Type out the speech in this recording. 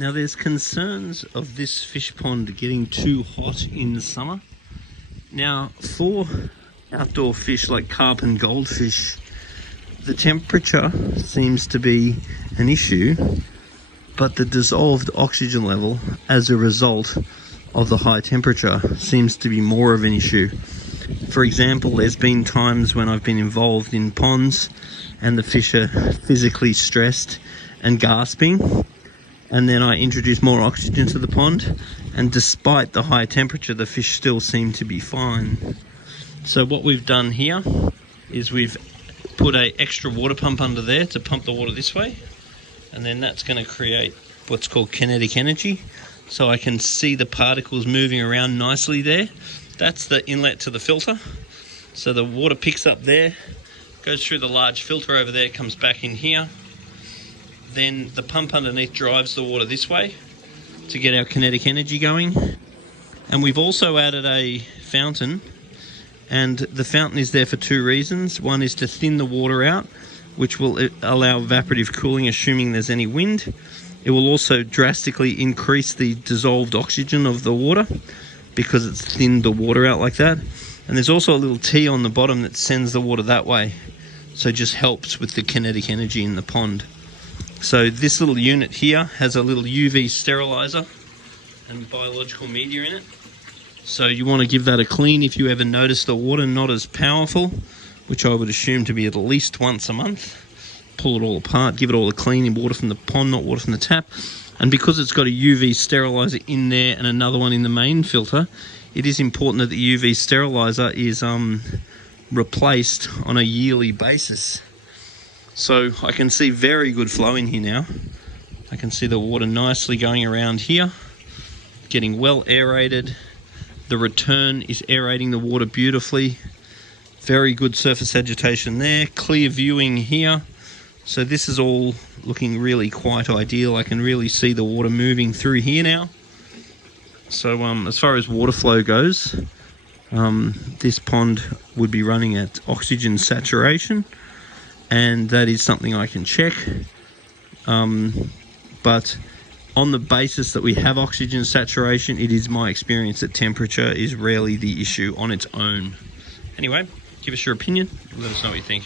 Now there's concerns of this fish pond getting too hot in the summer. Now for outdoor fish like carp and goldfish, the temperature seems to be an issue, but the dissolved oxygen level as a result of the high temperature seems to be more of an issue. For example, there's been times when I've been involved in ponds and the fish are physically stressed and gasping, and then I introduce more oxygen to the pond, and despite the high temperature the fish still seem to be fine. So what we've done here is we've put an extra water pump under there to pump the water this way, and then that's going to create what's called kinetic energy, so I can see the particles moving around nicely there. That's the inlet to the filter, so the water picks up there, goes through the large filter over there, comes back in here, then the pump underneath drives the water this way to get our kinetic energy going. And we've also added a fountain, and the fountain is there for two reasons. One is to thin the water out, which will allow evaporative cooling assuming there's any wind. It will also drastically increase the dissolved oxygen of the water because it's thinned the water out like that. And there's also a little T on the bottom that sends the water that way, so it just helps with the kinetic energy in the pond. So this little unit here has a little UV sterilizer and biological media in it. So you want to give that a clean if you ever notice the water not as powerful, which I would assume to be at least once a month. Pull it all apart, give it all a clean in water from the pond, not water from the tap. And because it's got a UV sterilizer in there and another one in the main filter, it is important that the UV sterilizer is replaced on a yearly basis. So I can see very good flow in here now. I can see the water nicely going around here, getting well aerated. The return is aerating the water beautifully. Very good surface agitation there. Clear viewing here. So this is all looking really quite ideal. I can really see the water moving through here now. So as far as water flow goes, this pond would be running at oxygen saturation, and that is something I can check. But on the basis that we have oxygen saturation, it is my experience that temperature is rarely the issue on its own. Anyway, give us your opinion and let us know what you think.